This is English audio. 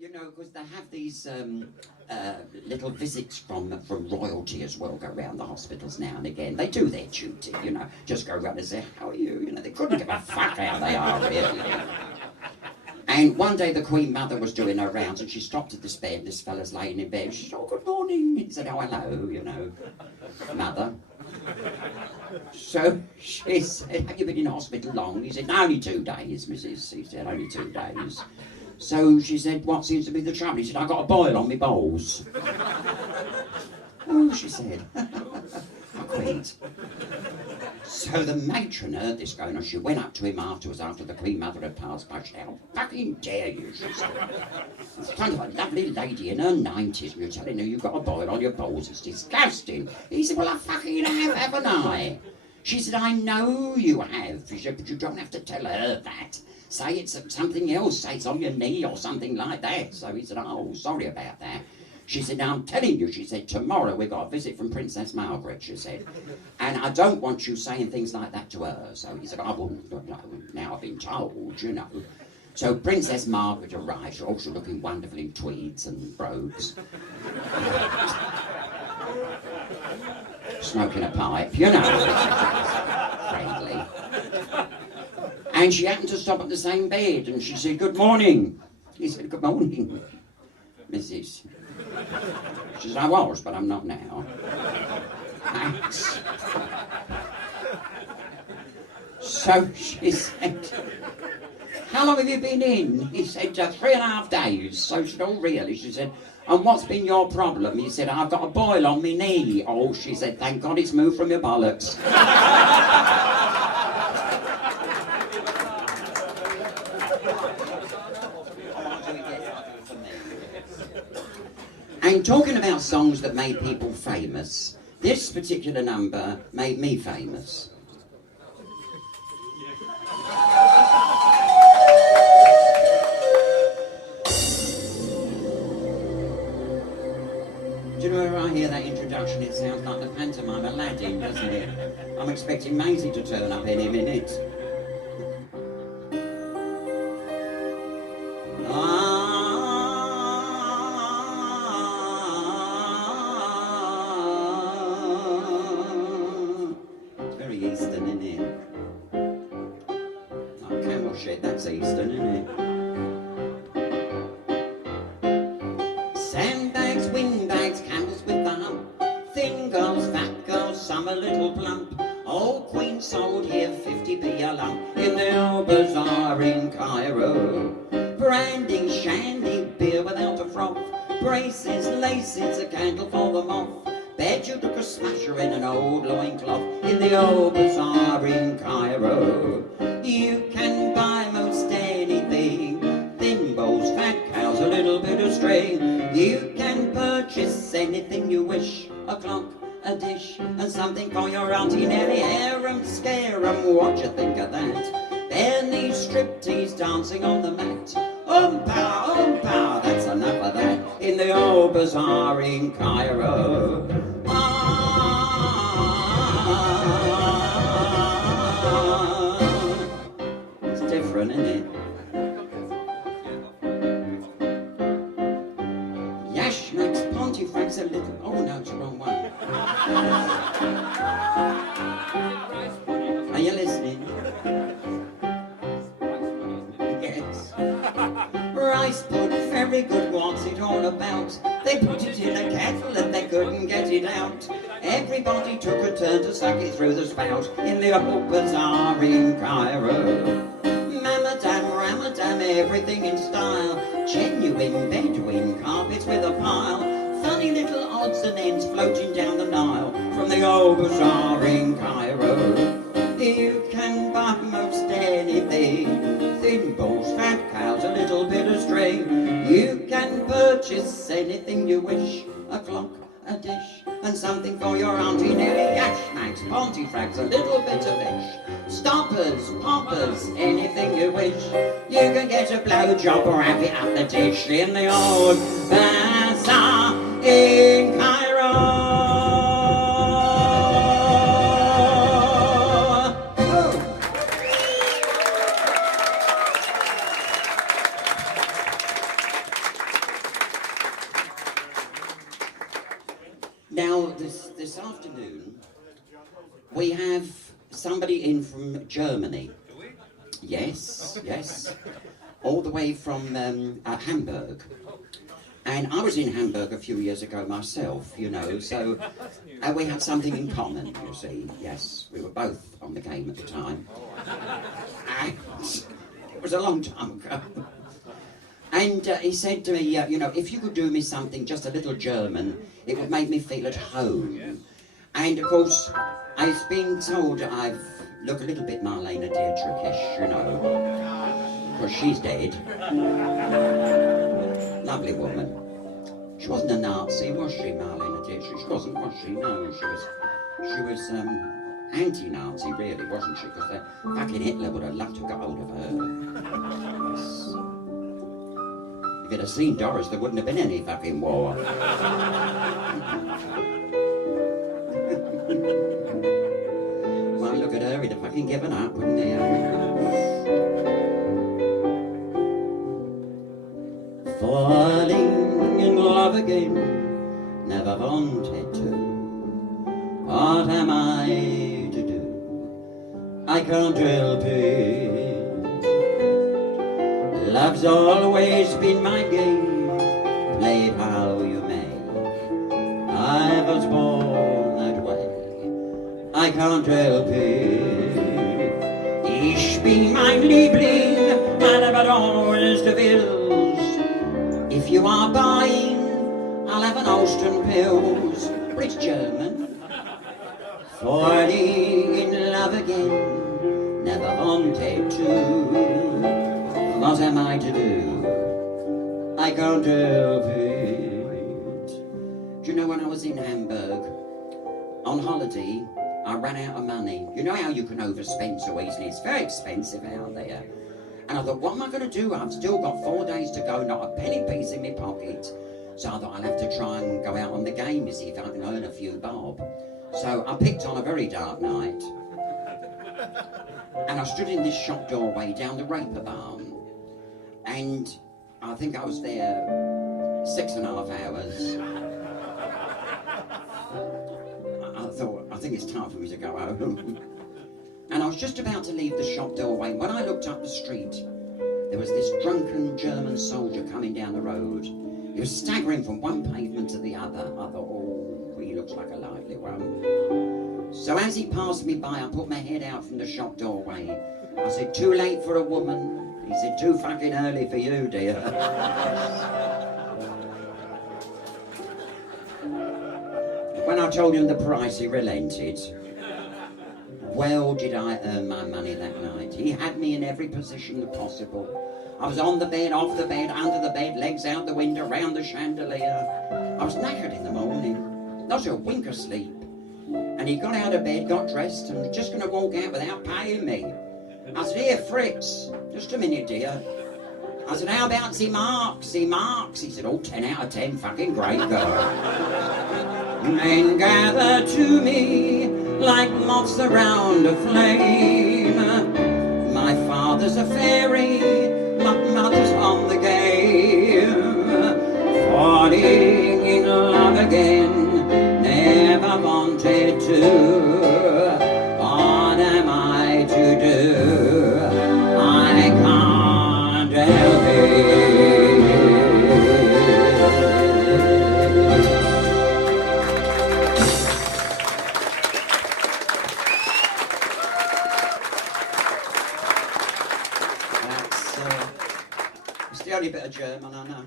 You know, because they have these little visits from royalty as well, go around the hospitals now and again. They do their duty, you know, just go around and say, how are you? You know, they couldn't give a fuck how they are, really. And one day the Queen Mother was doing her rounds and she stopped at this bed, this fella's laying in bed. She said, oh, good morning. He said, oh, hello, you know, Mother. So she said, have you been in hospital long? He said, no, only 2 days, Mrs. He said, only 2 days. So she said, what seems to be the trouble? He said, I got a boil on my balls. Oh, she said, I quit. So the matron heard this going on. She went up to him afterwards, after the Queen Mother had passed by. She said, how fucking dare you, she said. It's kind of a lovely lady in her 90s, and you're telling her you've got a boil on your balls. It's disgusting. He said, well, I fucking have, haven't I? She said, I know you have. She said, but you don't have to tell her that. Say it's something else. Say it's on your knee or something like that. So he said, oh, sorry about that. She said, now I'm telling you, she said, tomorrow we've got a visit from Princess Margaret, she said. And I don't want you saying things like that to her. So he said, I wouldn't, no, now I've been told, you know. So Princess Margaret arrived, she's also looking wonderful in tweeds and brogues. Smoking a pipe, you know. Friendly. And she happened to stop at the same bed and she said, good morning. He said, good morning, Mrs. She said, I was, but I'm not now. Thanks. So she said, how long have you been in? He said, 3.5 days. So she said, oh, really? She said, and what's been your problem? He said, I've got a boil on my knee. Oh, she said, thank God it's moved from your bollocks. And talking about songs that made people famous, this particular number made me famous. Do you know where I hear that introduction? It sounds like the pantomime Aladdin, doesn't it? I'm expecting Maisie to turn up any minute. That's Eastern, isn't it? Sandbags, windbags, candles with the hump. Thin girls, fat girls, some a little plump. Old Queen sold here 50p a lump in the old bazaar in Cairo. Brandy, shandy, beer without a froth. Braces, laces, a candle for the moth. Bet you took a smasher in an old loincloth in the old bazaar in Cairo. You can buy most anything, thin bowls, fat cows, a little bit of string. You can purchase anything you wish, a clock, a dish, and something for your Auntie Nellie. Harem, scarem, what you think of that? Benny striptease dancing on the mat. Pow, that's enough of that in the old bazaar in Cairo. It's different, isn't it? Yashmax, Pontifex, a little... Oh, no, it's the wrong one. Are you listening? Yes. Rice pud, very good, what's it all about? They put it in a kettle and they couldn't get it out. Everybody took a turn to suck it through the spout in the old bazaar in Cairo. Mamadam, Ramadan, everything in style. Genuine Bedouin carpets with a pile. Funny little odds and ends floating down the Nile from the old bazaar in Cairo. You can buy most anything, thin balls, fat cows, a little bit of string. You can purchase anything you wish, a clock, a dish, and something for your Auntie Nellie. Yashmax, Pontifrax, a little bit of fish. Stoppers, poppers, anything you wish. You can get a blowjob or have it up the dish in the old bazaar in Cairo. Now, this afternoon, we have somebody in from Germany. Yes, yes. All the way from Hamburg. And I was in Hamburg a few years ago myself, you know, so we had something in common, you see. Yes, we were both on the game at the time. And it was a long time ago. And he said to me, you know, if you could do me something just a little German, it would make me feel at home. And of course, I've been told I look a little bit Marlene Dietrich-ish, you know, because she's dead. Lovely woman. She wasn't a Nazi, was she, Marlene Dietrich? She wasn't, was she? No, she was anti-Nazi, really, wasn't she? Because fucking Hitler would have loved to get hold of her. Yes. If you'd have seen Doris, there wouldn't have been any fucking war. Well, look at her, he'd have fucking given up, wouldn't he? Falling in love again, never wanted to. What am I to do? I can't help it. Love's always been my game, play it how you may. I was born that way, I can't help it. Ich bin mein Liebling, meine Badons de Villes. If you are buying, I'll have an Austin Pills. But it's German. Falling in love again, never wanted to. What am I to do? I can't help it. Do you know when I was in Hamburg, on holiday, I ran out of money. You know how you can overspend so easily? It's very expensive out there. And I thought, what am I going to do? I've still got 4 days to go, not a penny piece in my pocket. So I thought I'll have to try and go out on the game and see if I can earn a few bob. So I picked on a very dark night. And I stood in this shop doorway down the Reeperbahn. And I think I was there 6.5 hours. I thought, I think it's time for me to go home. And I was just about to leave the shop doorway. When I looked up the street, there was this drunken German soldier coming down the road. He was staggering from one pavement to the other. I thought, oh, he looks like a lively one. So as he passed me by, I put my head out from the shop doorway. I said, too late for a woman. He said, too fucking early for you, dear. When I told him the price, he relented. Well did I earn my money that night. He had me in every position possible. I was on the bed, off the bed, under the bed, legs out the window, round the chandelier. I was knackered in the morning. Not a wink of sleep. And he got out of bed, got dressed, and was just going to walk out without paying me. I said, here, Fritz, just a minute, dear. I said, how about the marks, the marks? He said, oh, 10 out of 10, fucking great girl. Men gather to me like moths around a flame. My father's a fairy, my mother's on the game. Falling in love again, never wanted to. What am I to do? I can't help it. It's the only bit of German I know.